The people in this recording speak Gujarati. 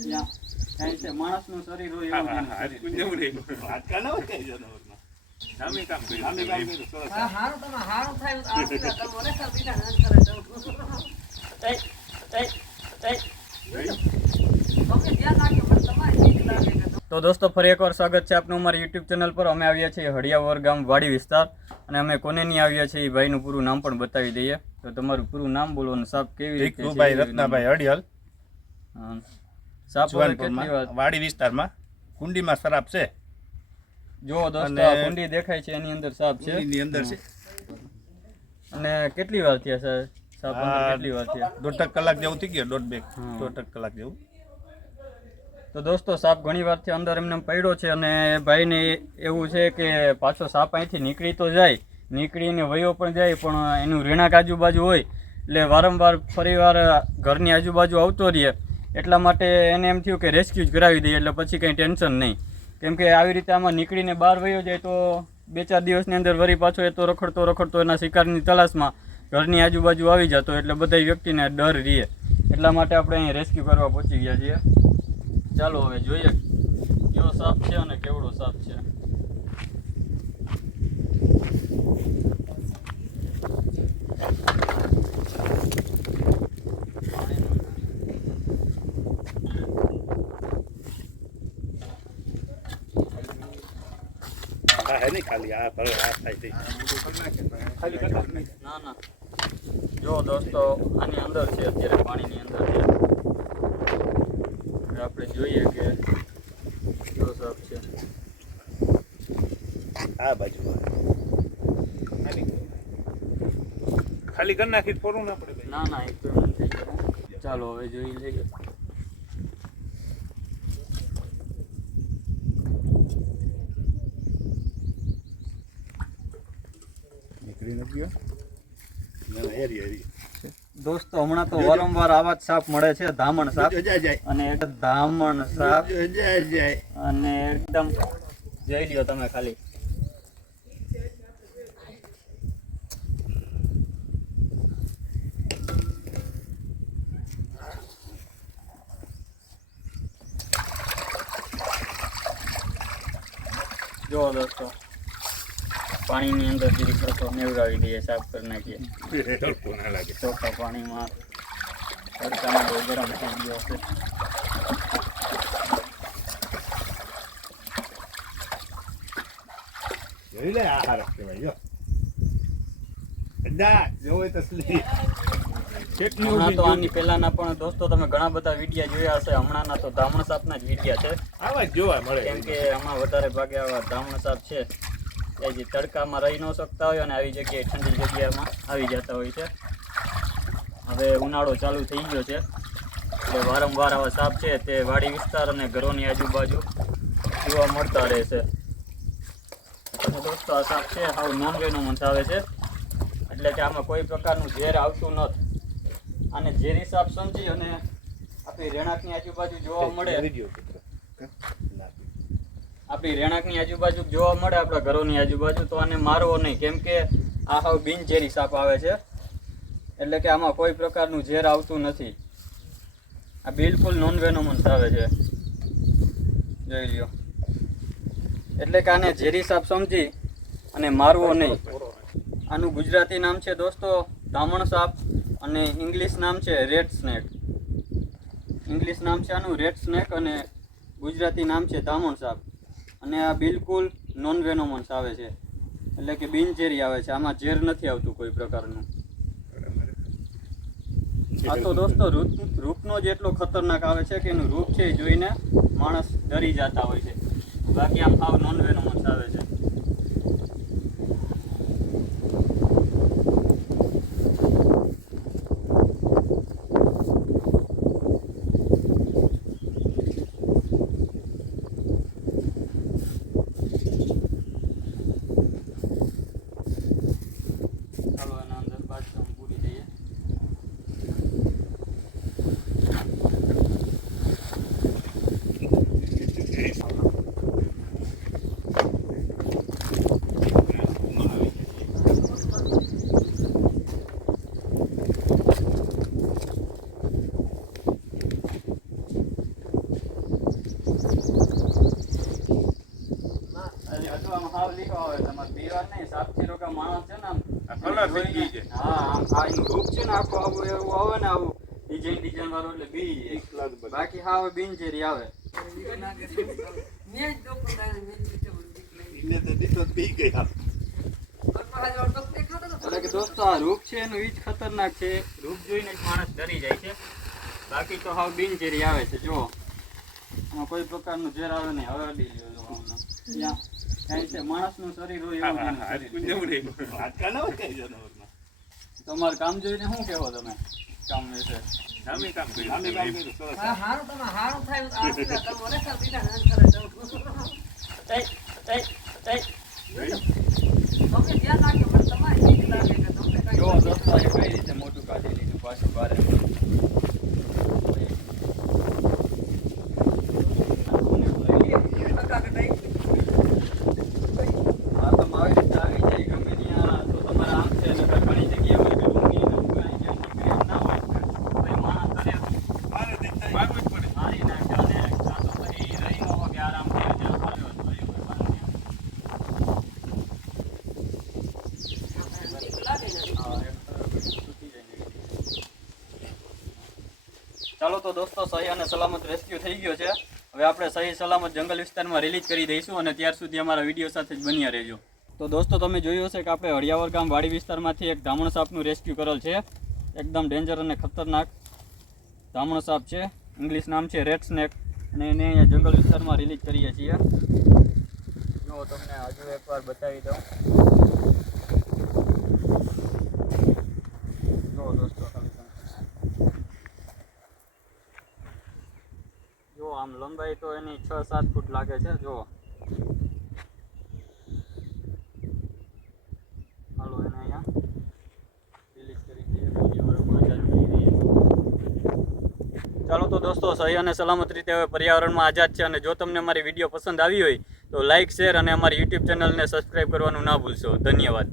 થાય છે માણસનું શરીર હોય એવું શરીર. આજકાલ ન હોય કઈ જનાવરમાં. નામી કામ કર્યું. નામી કામ કર્યું, સરસ. હારું તમે હારું થાય આ બીજા તમે ઓલે સર બીજા નન કરે તો તમે ધ્યાન રાખજો પણ તમારે ઠીક લાગે કે તો દોસ્તો ફરી એકવાર સ્વાગત છે આપનું અમારી યુટ્યુબ ચેનલ પર. અમે આવ્યા છીએ હળિયાવર ગામ વાડી વિસ્તાર અને અમે કોને નહીં આવ્યા છીએ એ ભાઈનું પૂરું નામ પણ બતાવી દઈએ. તો તમારું પૂરું નામ બોલો અને સાપ કેવી રીતે છે? ભીખુભાઈ રત્નાભાઈ હડિયલ, હા. સાપ હવે કેટલી વાર વાડી વિસ્તારમાં કુંડીમાં શરાબ છે. જો દોસ્તો અને આ કુંડી દેખાય છે એની અંદર સાપ છે. કુંડીની અંદર છે. અને કેટલી વાર થયા સર સાપ અંદર કેટલી વાર થયા? 1.5 કલાક જેવું થઈ ગયો, 1.5 હા. 1.5 કલાક જેવું. તો દોસ્તો સાપ ઘણી વારથી અંદર એમને પડ્યો છે અને ભાઈને એવું છે કે પાછો સાપ અહીંથી નીકળી તો જાય, નીકળીને વયો પણ જાય, પણ એનું રેણાક આજુબાજુ હોય એટલે વારંવાર ફરીવાર ઘરની આજુબાજુ આવતો રહે. એટલા માટે એને એમ થયું કે રેસ્ક્યુ જ કરાવી દઈએ એટલે પછી કંઈ ટેન્શન નહીં. કેમ કે આવી રીતે આમાં નીકળીને બહાર વયો જાય તો 2-4 દિવસની અંદર વળી પાછો એ તો રખડતો એના શિકારની તલાશમાં ઘરની આજુબાજુ આવી જતો એટલે બધા વ્યક્તિને ડર રહે. એટલા માટે આપણે અહીં રેસ્ક્યુ કરવા પહોંચી ગયા છીએ. ચાલો હવે જોઈએ કેવો સાપ છે અને કેવડો સાપ છે. આ હે નહીં ખાલી આ ભલે આ થાય છે. ખાલી કરતા જ નહીં. ના જો દોસ્તો આની અંદર છે, અત્યારે પાણીની અંદર છે. હવે આપણે જોઈએ કે કેવો સાપ છે. આ બાજુ ખાલી કરી નાખી તો ફોરું ના પડે. ના એક તો એમ થઈ ગયું. ચાલો હવે જોઈ લઈએ. નીકળી નથી ગયો. ના ના એરી દોસ્તો હમણાં તો વારંવાર આવા જ સાપ મળે છે, ધામણ સાપ. જાય અને એક ધામણ સાપ જાય. અને એકદમ જોઈ લ્યો તમે ખાલી. જો દોસ્તો પાણીની અંદર જીરી ખડકો નેવડાવી દઈએ, સાફ કરી નાખીએ. તડકો ના લાગે. ચોખ્ખા પાણીમાં તડકામાં બહુ ગરમ થઈ ગયો છે. જોઈ લે આ હારક કહેવાય જો. અડ્ડા જોવે તસલી. હમણાં તો આની પહેલાના પણ દોસ્તો તમે ઘણા બધા વિડીયા જોયા હશે. હમણાંના તો ધામણ સાપના જ વિડીયા છે. આવા જ જોવા મળે. કેમ કે આમાં વધારે ભાગે આવા ધામણ સાપ છે એ જે તડકામાં રહી ન શકતા હોય અને આવી જગ્યાએ ઠંડી જગ્યામાં આવી જતા હોય છે. હવે ઉનાળો ચાલુ થઈ ગયો છે એટલે વારંવાર આવા સાપ છે તે વાડી વિસ્તાર અને ઘરોની આજુબાજુ જોવા મળતા રહેશે. અને દોસ્તો આ સાપ છે હાવ નોન વેનોમસ આવે છે એટલે કે આમાં કોઈ પ્રકારનું ઝેર આવતું નથી. આને ઝેરી સાપ સમજી અને આપણી રહેણાંકની આજુબાજુ જોવા મળે, આપણી રહેણાંકની આજુબાજુ જોવા મળે, આપણા ઘરોની આજુબાજુ, તો આને મારવો નહીં. કેમ કે આ હાવ બિનઝેરી સાપ આવે છે એટલે કે આમાં કોઈ પ્રકારનું ઝેર આવતું નથી. આ બિલકુલ નોન વેનોમસ આવે છે, જોઈ લ્યો. એટલે કે આને ઝેરી સાપ સમજી અને મારવો નહીં. આનું ગુજરાતી નામ છે દોસ્તો ધામણ સાપ અને ઇંગ્લિશ નામ છે રેડ સ્નેક. ઇંગ્લિશ નામ છે આનું રેડ સ્નેક અને ગુજરાતી નામ છે ધામણ સાપ. અને આ બિલકુલ નોન વેનોમસ આવે છે એટલે કે બિનઝેરી આવે છે. આમાં ઝેર નથી આવતું કોઈ પ્રકારનું. આ તો દોસ્તો રૂપનો જ એટલો ખતરનાક આવે છે કે એનું રૂપ છે એ જોઈને માણસ ડરી જતા હોય છે. બાકી આમ હાવ નોન વેનોમસ આવે છે. ચાલો એના અંદર બાજુ પૂરી દઈએ. હાવ લીકો આવે તમારે પીવા નહીં સાપથી રોકા માણસ છે ને આમ આ colour થઈ ગઈ છે. હા આ એનું રૂપ છે ને આખું આવું એવું આવે ને આવું ડિઝાઇન વાળું એટલે બી જાય. બાકી હાવ બિનઝેરી આવે. મેં જ ડોકો થાય ને મેં જ બીજું બધું નીકળે. એને તો દીધો જ પી ગયા. પપ્પા હાજર ડોક દેખાતો તો એટલે કે દોસ્તો આ રૂપ છે એનું ઈ જ ખતરનાક છે. રૂપ જોઈને જ માણસ ડરી જાય છે. બાકી તો હાવ બિનઝેરી આવે છે. જો આમાં કોઈ પ્રકારનું ઝેર આવે નહીં. હવે અડી લ્યો જો આમને. ત્યાં કાંઈ છે માણસનું શરીર હોય એવું એનું શરીર. જેવું નહીં. હાડકા ન હોય કઈ જનાવરમાં. તમારું કામ જોઈને શું કહેવો તમે કામ વિશે? સામે કામ કર્યું. આમે કામ કર્યું, સરસ. હા હારું તમે હારું થાય તો આશીર્વાદ તમે મને સર બીજા ના કરે તો એ તમે ધ્યાન રાખજો પણ તમારે ઠીક લાગે કે તમને કઈ જો દોસ્તો આ કઈ રીતે મોટું કાઢી લીધું પાછું બારે. આ તો આવી રીતે આવી જાય ગમે ત્યાં તો તમારે આમ છે ને ઘણી જગ્યાએ હોય કે ડુંગળી ને એવું કાંઈ જ્યાં નીકળે એમ ના હોય તો એ માણસ કરે મારે દેખાય. મારવું જ પડે. મારી નાખે અને કાં તો પછી રહી ન હોય કે આરામથી જ્યાં ફર્યો હોય તો એવું હોય બાર લાગે ને હા, એક તરફ તૂટી જાય ને. ચાલો તો દોસ્તો સહી અને સલામત રેસ્ક્યુ થઈ ગયો છે. હવે આપણે સહી સલામત જંગલ વિસ્તારમાં રિલીઝ કરી દઈશું અને ત્યાર સુધી અમારા વિડીયો સાથે જ બન્યા રહેજો. તો દોસ્તો તમે જોયું હશે કે આપણે હળિયાવર ગામ વાડી વિસ્તારમાંથી એક ધામણ સાપનું રેસ્ક્યુ કરેલ છે. એકદમ ડેન્જર અને ખતરનાક ધામણ સાપ છે. ઇંગ્લિશ નામ છે રેડ સ્નેક અને એને અહીંયા જંગલ વિસ્તારમાં રિલીઝ કરીએ છીએ. જો તમને હજુ એકવાર બતાવી દઉં. જો દોસ્તો ખાલી તમે. જો આમ લંબાઈ તો એની 6-7 ફૂટ લાગે છે. જો હાલો એને અહીંયા રિલીઝ કરી દઈએ. પર્યાવરણમાં આઝાદ કરી દઈએ. ચાલો તો દોસ્તો સહી અને સલામત રીતે હવે પર્યાવરણમાં આઝાદ છે. અને જો તમને અમારી વિડીયો પસંદ આવી હોય તો લાઇક શેર અને અમારી યુટ્યુબ ચેનલને સબસ્ક્રાઈબ કરવાનું ના ભૂલશો. ધન્યવાદ.